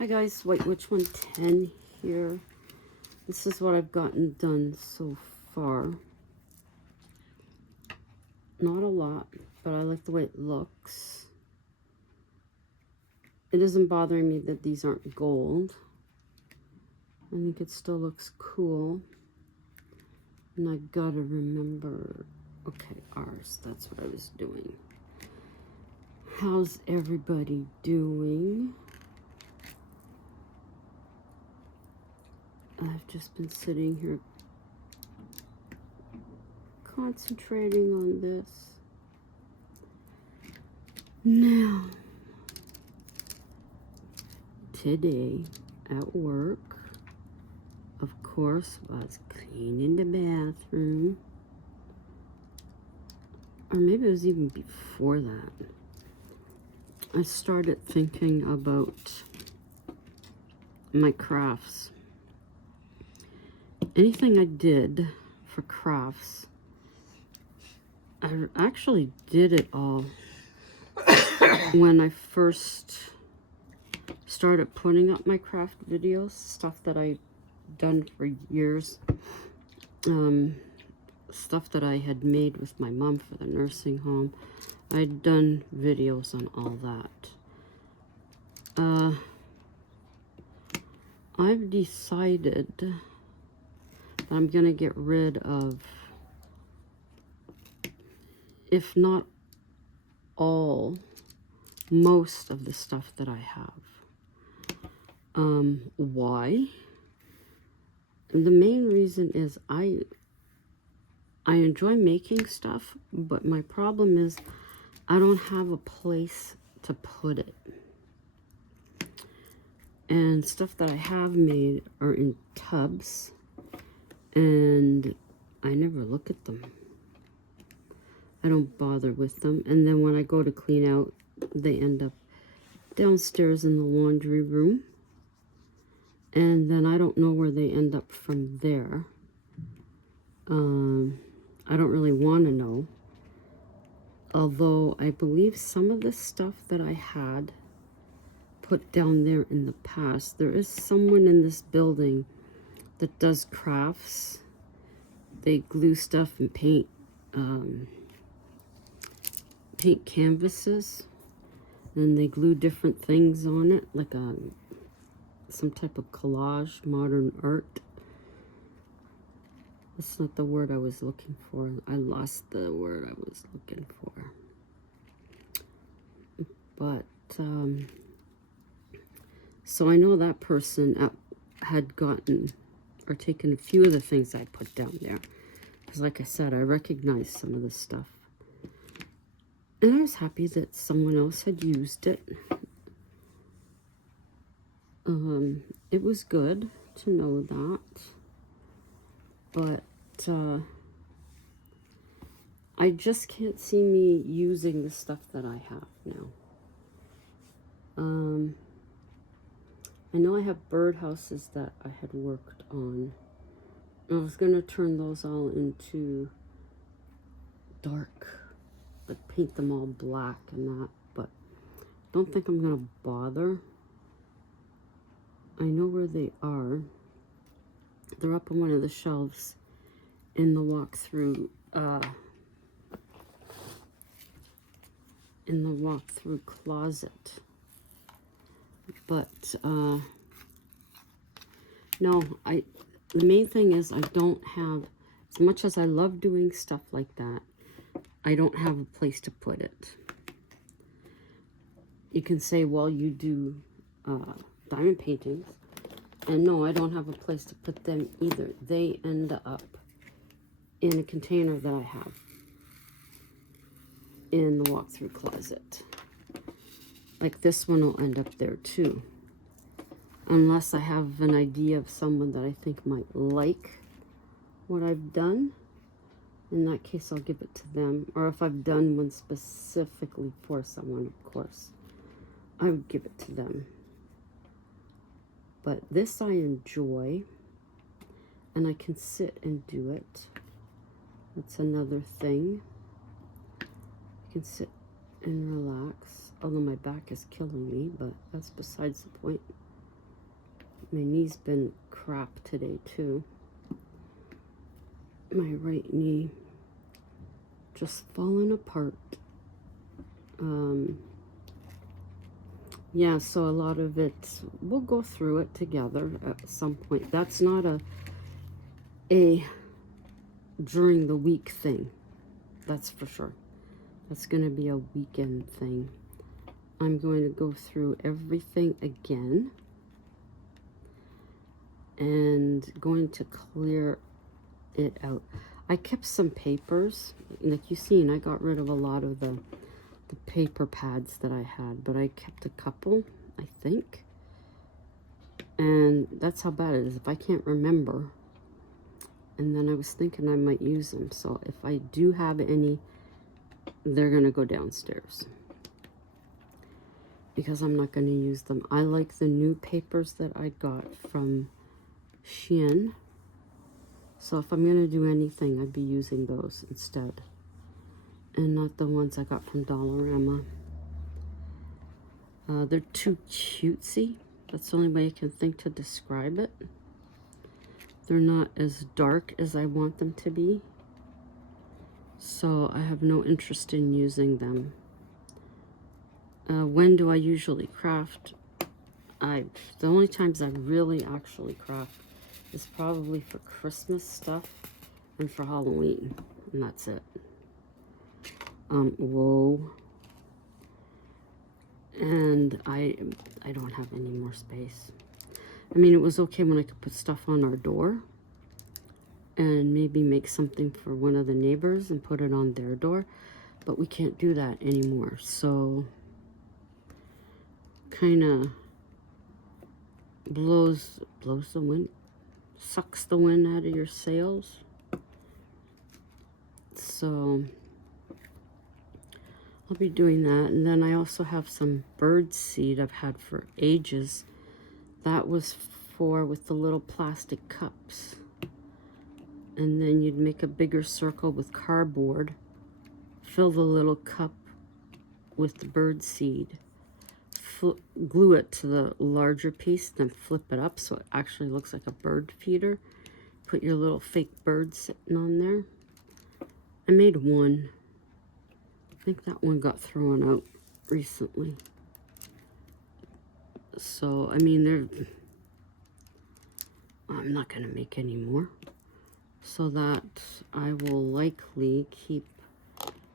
Hi guys, White Witch 110 here. This is what I've gotten done so far. Not a lot, but I like the way it looks. It isn't bothering me that these aren't gold. I think it still looks cool. And I gotta remember, okay, ours, that's what I was doing. How's everybody doing? I've just been sitting here concentrating on this. Now, today at work, of course, was cleaning the bathroom. Or maybe it was even before that. I started thinking about my crafts. Anything I did for crafts, I actually did it all when I first started putting up my craft videos, stuff that I've done for years, stuff that I had made with my mom for the nursing home. I'd done videos on all that. I've decided that I'm gonna get rid of, if not all, most of the stuff that I have. Why? And the main reason is I enjoy making stuff, but my problem is I don't have a place to put it. And stuff that I have made are in tubs, and I never look at them. I don't bother with them. And then when I go to clean out, they end up downstairs in the laundry room. And then I don't know where they end up from there. I don't really want to know. Although I believe some of the stuff that I had put down there in the past, there is someone in this building that does crafts. They glue stuff and paint canvases, and they glue different things on it, like some type of collage, modern art. That's not the word I was looking for. I lost the word I was looking for. But, so I know that person had gotten or taken a few of the things I put down there. Because like I said, I recognized some of the stuff. And I was happy that someone else had used it. It was good to know that. But I just can't see me using the stuff that I have now. I know I have birdhouses that I had worked on. I was going to turn those all into dark, like paint them all black and that, but I don't think I'm going to bother. I know where they are. They're up on one of the shelves in the walk-through closet. But no, the main thing is I don't have, as much as I love doing stuff like that, I don't have a place to put it. You can say, well, you do diamond paintings. And no, I don't have a place to put them either. They end up in a container that I have in the walk-through closet. Like this one will end up there too. Unless I have an idea of someone that I think might like what I've done. In that case, I'll give it to them. Or if I've done one specifically for someone, of course, I would give it to them. But this I enjoy, and I can sit and do it. That's another thing. You can sit and relax, although my back is killing me, but that's besides the point. My knee's been crap today too. My right knee just falling apart. Yeah, so a lot of it, we'll go through it together at some point. That's not a during the week thing, that's for sure. That's going to be a weekend thing. I'm going to go through everything again and going to clear it out. I kept some papers, like you seen, I got rid of a lot of the paper pads that I had, but I kept a couple, I think. And that's how bad it is if I can't remember. And then I was thinking I might use them. So if I do have any, they're going to go downstairs, because I'm not going to use them. I like the new papers that I got from Shein. So if I'm going to do anything, I'd be using those instead, and not the ones I got from Dollarama. They're too cutesy. That's the only way I can think to describe it. They're not as dark as I want them to be. So I have no interest in using them. When do I usually craft? The only times I really actually craft is probably for Christmas stuff and for Halloween, and that's it. Whoa. And I don't have any more space. I mean, it was okay when I could put stuff on our door and maybe make something for one of the neighbors and put it on their door, but we can't do that anymore. So kind of blows the wind, sucks the wind out of your sails. So I'll be doing that. And then I also have some bird seed I've had for ages. That was for with the little plastic cups. And then you'd make a bigger circle with cardboard, fill the little cup with the bird seed, glue it to the larger piece, then flip it up so it actually looks like a bird feeder. Put your little fake bird sitting on there. I made one. I think that one got thrown out recently. So, I mean, I'm not going to make any more. So that I will likely keep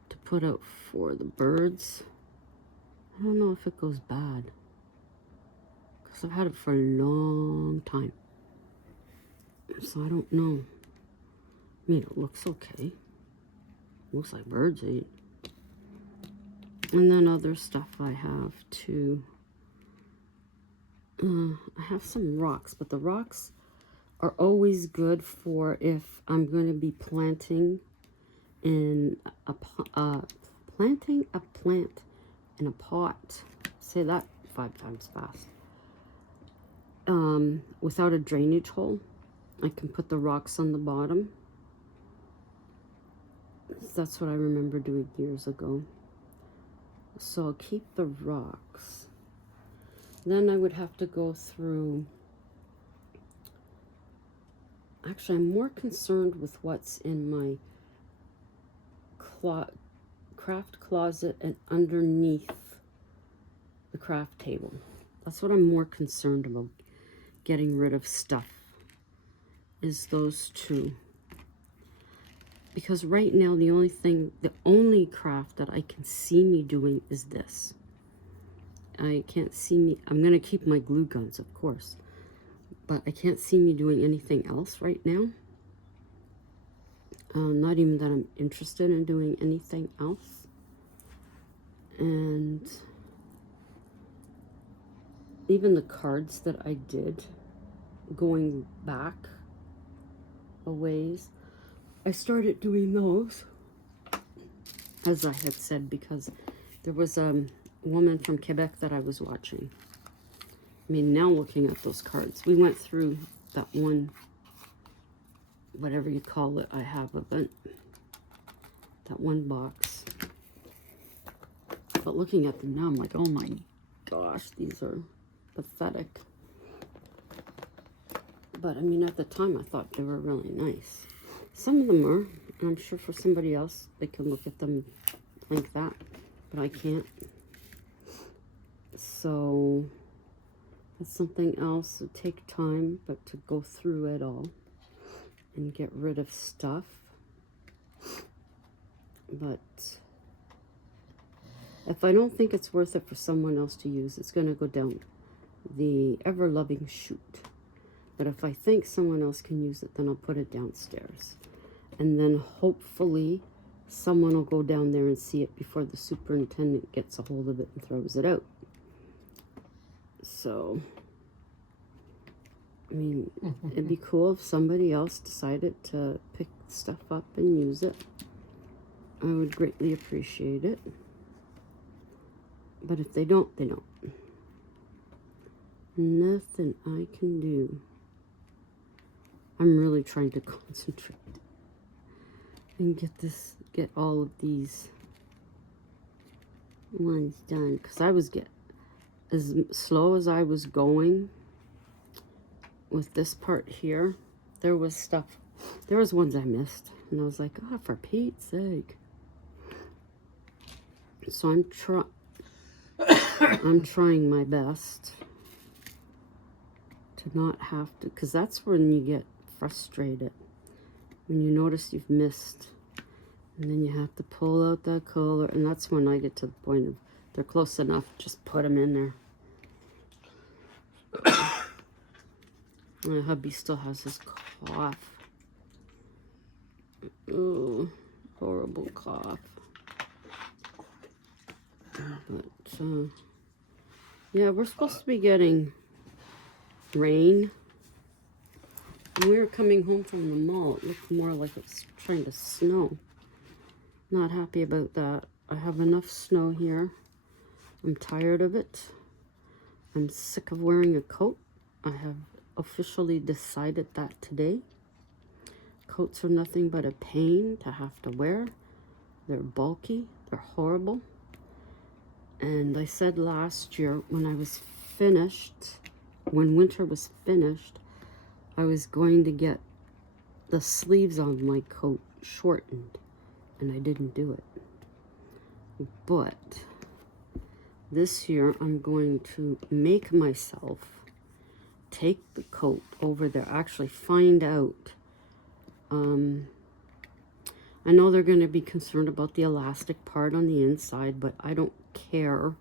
to put out for the birds. I don't know if it goes bad, because I've had it for a long time. So I don't know. I mean, it looks okay. Looks like birds eat. And then other stuff I have too. I have some rocks, but the rocks are always good for if I'm going to be planting in planting a plant in a pot. Say that 5 times fast. Without a drainage hole, I can put the rocks on the bottom. That's what I remember doing years ago. So I'll keep the rocks. Then I would have to go through. Actually, I'm more concerned with what's in my craft closet and underneath the craft table. That's what I'm more concerned about, getting rid of stuff, is those two. Because right now, the only craft that I can see me doing is this. I can't see me, I'm going to keep my glue guns, of course, but I can't see me doing anything else right now. Not even that I'm interested in doing anything else. And even the cards that I did going back a ways, I started doing those, as I had said, because there was a woman from Quebec that I was watching. I mean, now looking at those cards, we went through that one, whatever you call it, I have of it, that one box. But looking at them now, I'm like, oh my gosh, these are pathetic. But I mean, at the time, I thought they were really nice. Some of them are. I'm sure for somebody else, they can look at them like that, but I can't. So that's something else. It take time, but to go through it all and get rid of stuff. But if I don't think it's worth it for someone else to use, it's going to go down the ever-loving chute. But if I think someone else can use it, then I'll put it downstairs. And then hopefully someone will go down there and see it before the superintendent gets a hold of it and throws it out. So, I mean, it'd be cool if somebody else decided to pick stuff up and use it. I would greatly appreciate it. But if they don't, they don't. Nothing I can do. I'm really trying to concentrate and get all of these ones done. Because I was as slow as I was going with this part here, there was ones I missed. And I was like, oh, for Pete's sake. So I'm trying my best to not have to, because that's when you get frustrated. When you notice you've missed, and then you have to pull out that color, and that's when I get to the point of they're close enough, just put them in there. My hubby still has his cough. Oh, horrible cough. But, yeah, we're supposed to be getting rain. When we were coming home from the mall, it looked more like it was trying to snow. Not happy about that. I have enough snow here. I'm tired of it. I'm sick of wearing a coat. I have officially decided that today. Coats are nothing but a pain to have to wear. They're bulky. They're horrible. And I said last year when I was finished, when winter was finished, I was going to get the sleeves on my coat shortened, and I didn't do it. But this year I'm going to make myself take the coat over there, actually find out. I know they're going to be concerned about the elastic part on the inside, but I don't care.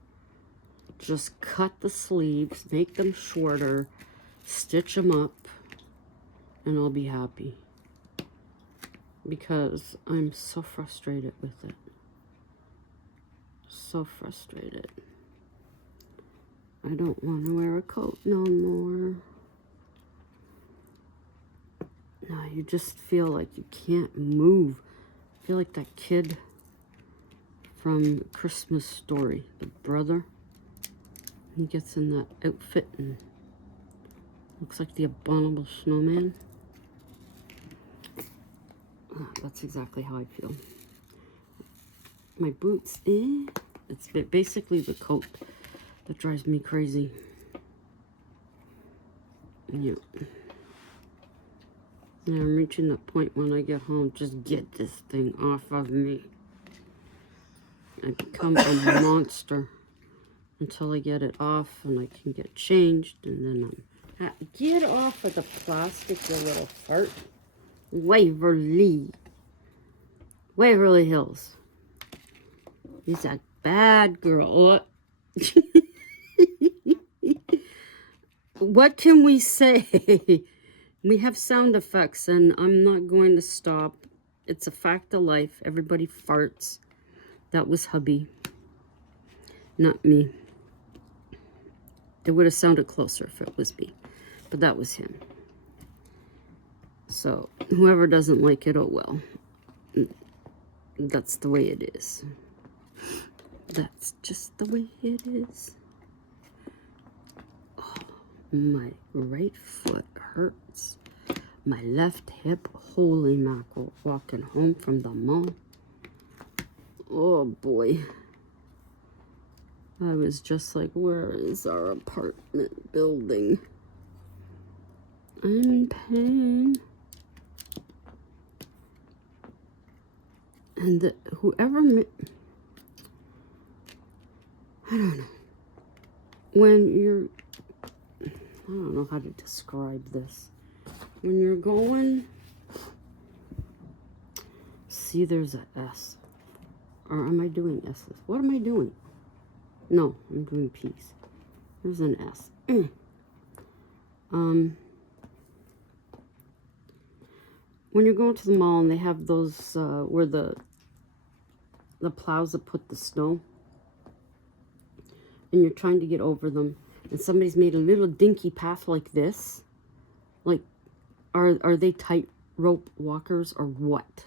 Just cut the sleeves, make them shorter, stitch them up, and I'll be happy. Because I'm so frustrated with it. So frustrated. I don't want to wear a coat no more. No, you just feel like you can't move. I feel like that kid from Christmas Story, the brother. He gets in that outfit and looks like the abominable snowman. That's exactly how I feel. My boots, it's basically the coat that drives me crazy. Yeah. And I'm reaching the point when I get home, just get this thing off of me. I become a monster until I get it off and I can get changed, and then get off of the plastic, you little fart. Waverly Hills. He's a bad girl. What can we say? We have sound effects, and I'm not going to stop. It's a fact of life. Everybody farts. That was hubby, not me. It would have sounded closer if it was me, but that was him. So whoever doesn't like it, oh well. That's the way it is. That's just the way it is. Oh, my right foot hurts. My left hip, holy mackerel, walking home from the mall. Oh boy. I was just like, where is our apartment building? I'm in pain. And whoever, I don't know. When you're, I don't know how to describe this. When you're going, see, there's a S. Or am I doing S's? What am I doing? No, I'm doing P's. There's an S. When you're going to the mall and they have those where the plows that put the snow, and you're trying to get over them, and somebody's made a little dinky path like this, like, are they tightrope walkers or what?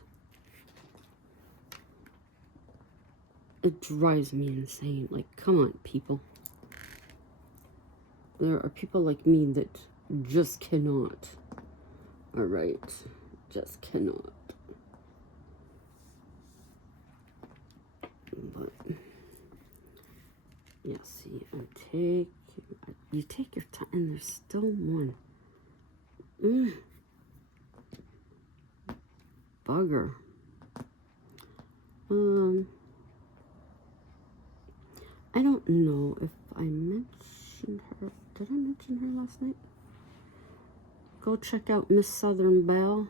It drives me insane. Like, come on, people. There are people like me that just cannot. All right, just cannot. But yeah, see, you take your time, and there's still one. Bugger. I don't know if I mentioned her. Did I mention her last night? Go check out Miss Southern Belle.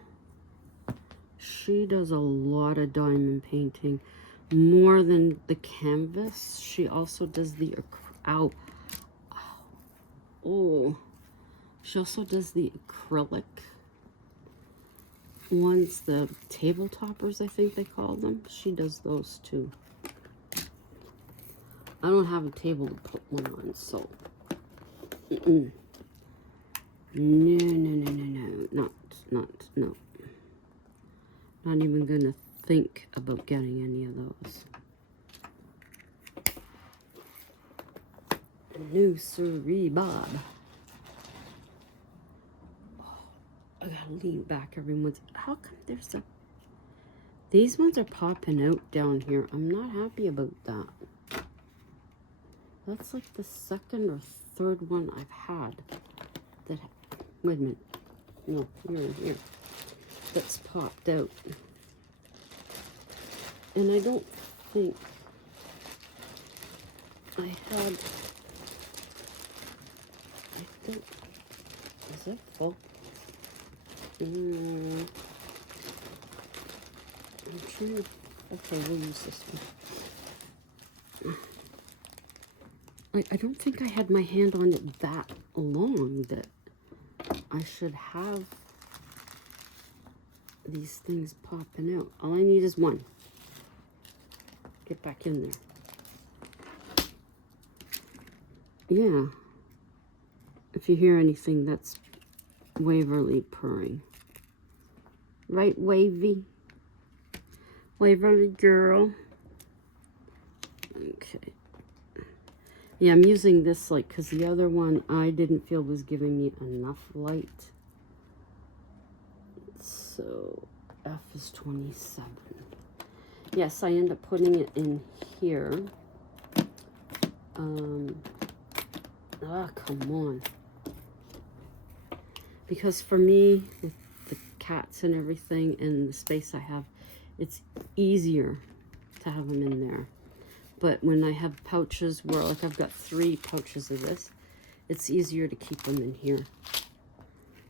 She does a lot of diamond painting. More than the canvas. She also does the she also does the acrylic ones, the table toppers, I think they call them. She does those too. I don't have a table to put one on, so no. Not even gonna think about getting any of those. No siree, Bob. Oh, I gotta lean back every once. How come there's these ones are popping out down here? I'm not happy about that. That's like the second or third one I've had that, wait a minute, no, here, that's popped out. And I don't think I think, is that full? I'm trying to, okay, we'll use this one. I don't think I had my hand on it that long that I should have these things popping out. All I need is one. Get back in there. Yeah. If you hear anything, that's Waverly purring. Right, Wavy? Waverly girl. Okay. Yeah, I'm using this light because the other one I didn't feel was giving me enough light. So F is 27. Yes, I end up putting it in here. Come on. Because for me, with the cats and everything and the space I have, it's easier to have them in there. But when I have pouches where, like, I've got 3 pouches of this, it's easier to keep them in here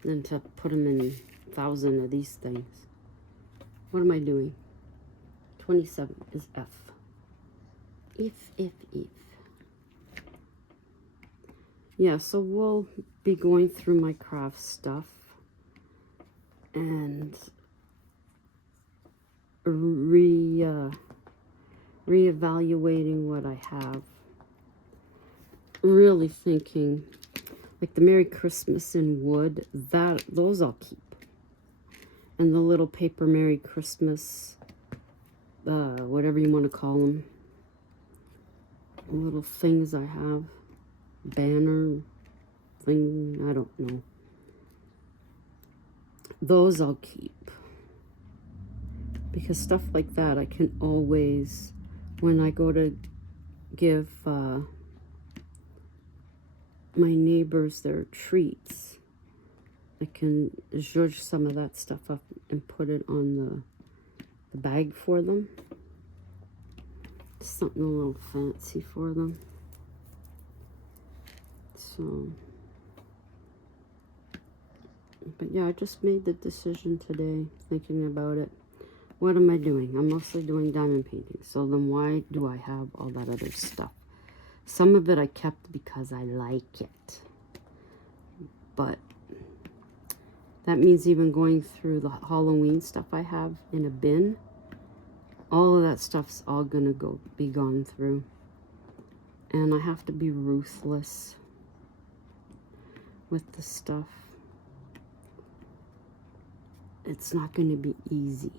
than to put them in 1,000 of these things. What am I doing? 27 is F. If. Yeah, so we'll be going through my craft stuff and reevaluating what I have. Really thinking, like the Merry Christmas in wood, those I'll keep. And the little paper Merry Christmas, whatever you want to call them, little things I have, banner thing, I don't know. Those I'll keep. Because stuff like that I can always, when I go to give my neighbors their treats, I can zhuzh some of that stuff up and put it on the bag for them. Something a little fancy for them. So, but yeah, I just made the decision today, thinking about it. What am I doing? I'm mostly doing diamond painting. So then why do I have all that other stuff? Some of it I kept because I like it. But that means even going through the Halloween stuff I have in a bin, all of that stuff's all gonna be gone through. And I have to be ruthless with the stuff. It's not going to be easy,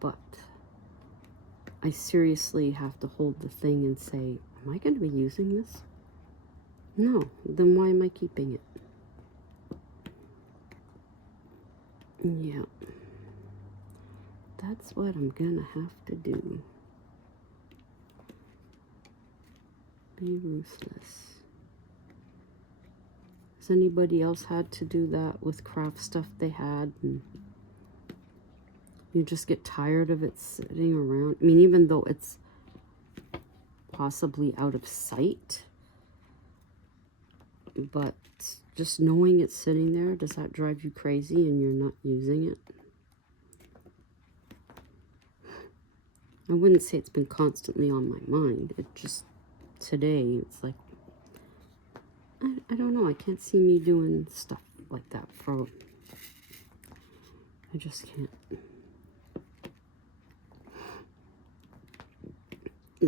but I seriously have to hold the thing and say, am I going to be using this? No, then why am I keeping it? Yeah, that's what I'm going to have to do. Be ruthless. Has anybody else had to do that with craft stuff they had and you just get tired of it sitting around? I mean, even though it's possibly out of sight, but just knowing it's sitting there, does that drive you crazy and you're not using it? I wouldn't say it's been constantly on my mind. It just, today, it's like, I don't know. I can't see me doing stuff like that for, I just can't.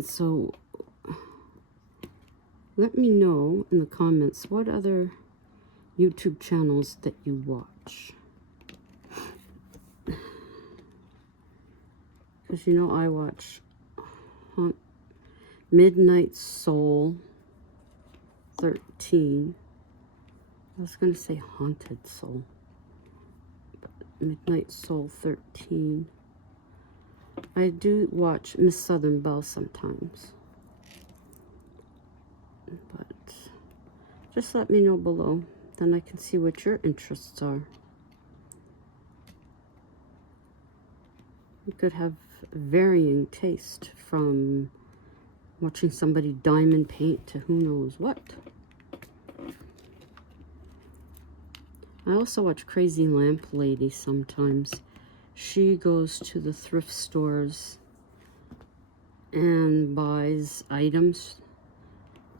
So, let me know in the comments what other YouTube channels that you watch. Because, you know, I watch Midnight Soul 13. I was going to say Haunted Soul. But Midnight Soul 13. I do watch Miss Southern Belle sometimes. But just let me know below. Then I can see what your interests are. You could have varying taste from watching somebody diamond paint to who knows what. I also watch Crazy Lamp Lady sometimes. She goes to the thrift stores and buys items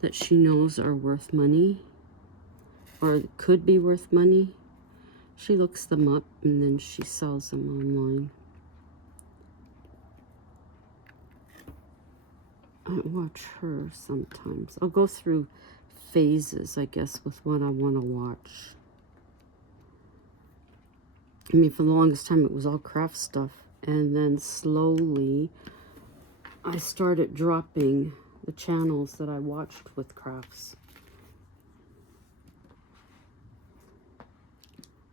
that she knows are worth money or could be worth money. She looks them up and then she sells them online. I watch her sometimes. I'll go through phases, I guess, with what I want to watch. I mean, for the longest time, it was all craft stuff. And then slowly, I started dropping the channels that I watched with crafts.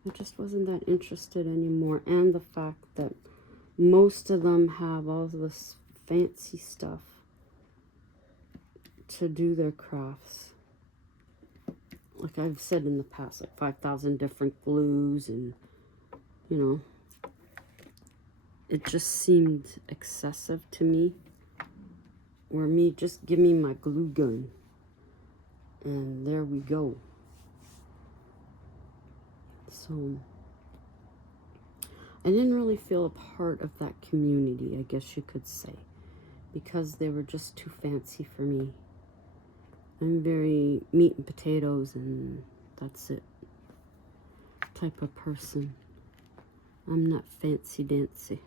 I just wasn't that interested anymore. And the fact that most of them have all this fancy stuff to do their crafts. Like I've said in the past, like 5,000 different glues and, you know, it just seemed excessive to me. Or me, just give me my glue gun. And there we go. So, I didn't really feel a part of that community, I guess you could say. Because they were just too fancy for me. I'm very meat and potatoes and that's it type of person. I'm not fancy dancy.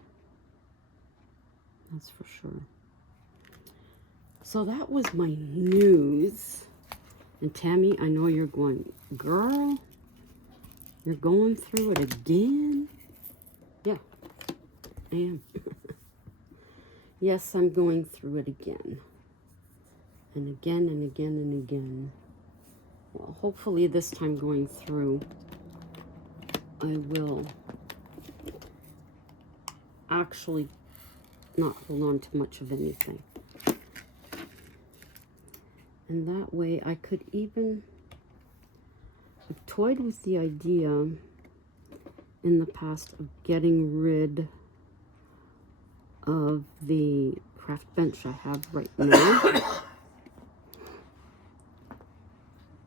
That's for sure. So that was my news. And Tammy, I know you're going, girl, you're going through it again? Yeah, I am. Yes, I'm going through it again. And again and again and again. Well, hopefully this time going through, I will actually not hold on to much of anything. And that way I could even, I've toyed with the idea in the past of getting rid of the craft bench I have right now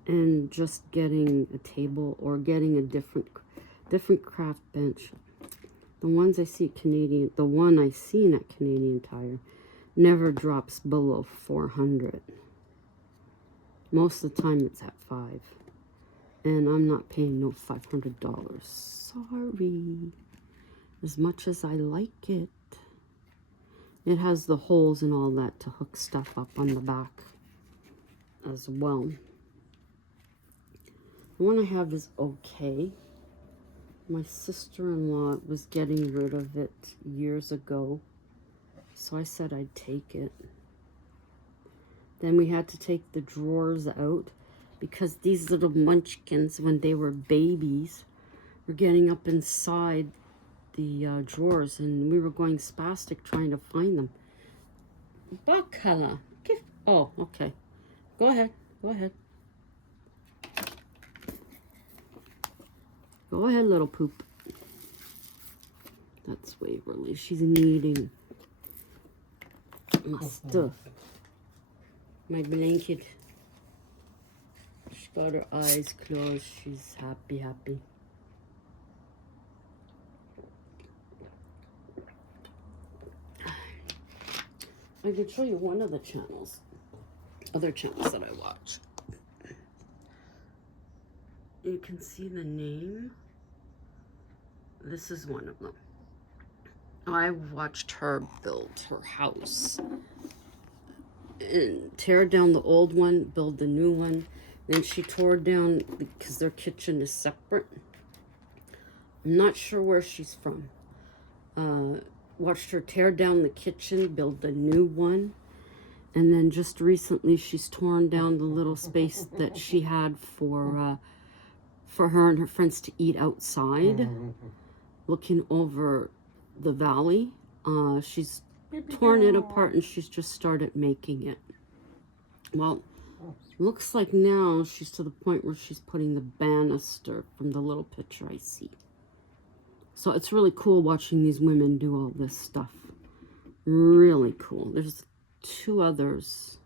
and just getting a table or getting a different craft bench. The ones I see at Canadian, the one I seen at Canadian Tire never drops below 400. Most of the time it's at 5. And I'm not paying no $500. Sorry. As much as I like it. It has the holes and all that to hook stuff up on the back as well. The one I have is okay. My sister-in-law was getting rid of it years ago, so I said I'd take it. Then we had to take the drawers out because these little munchkins, when they were babies, were getting up inside the drawers, and we were going spastic trying to find them. Bacala. Oh, okay. Go ahead. Go ahead. Go ahead, little poop. That's Waverly. She's kneading my stuff. My blanket. She's got her eyes closed. She's happy. I can show you one of the other channels that I watch. You can see the name. This is one of them. I watched her build her house and tear down the old one, build the new one. Then she tore down because their kitchen is separate. I'm not sure where she's from. Watched her tear down the kitchen, build a new one. And then just recently she's torn down the little space that she had for her and her friends to eat outside, looking over the valley. She's torn it apart and she's just started making it. Well, looks like now she's to the point where she's putting the banister from the little picture I see. So it's really cool watching these women do all this stuff. Really cool. There's 2 others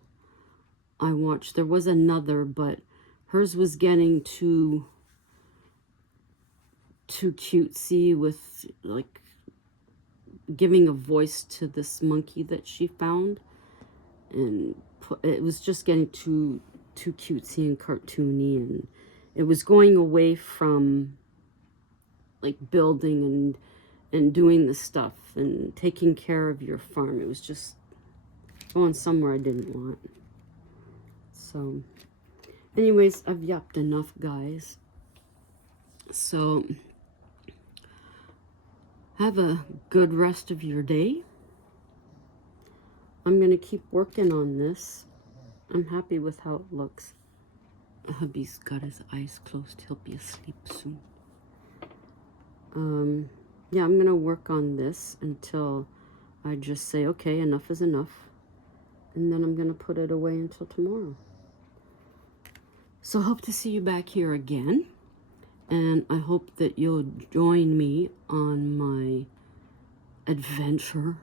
I watched. There was another, but hers was getting too cutesy with like giving a voice to this monkey that she found, and it was just getting too cutesy and cartoony, and it was going away from like building and doing the stuff and taking care of your farm. It was just going somewhere I didn't want. So anyways, I've yapped enough, guys. So have a good rest of your day. I'm going to keep working on this. I'm happy with how it looks. Hubby's got his eyes closed. He'll be asleep soon. Yeah, I'm going to work on this until I just say, okay, enough is enough. And then I'm going to put it away until tomorrow. So hope to see you back here again. And I hope that you'll join me on my adventure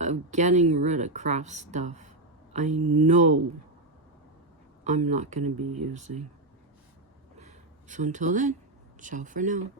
of getting rid of craft stuff I know I'm not going to be using. So until then, ciao for now.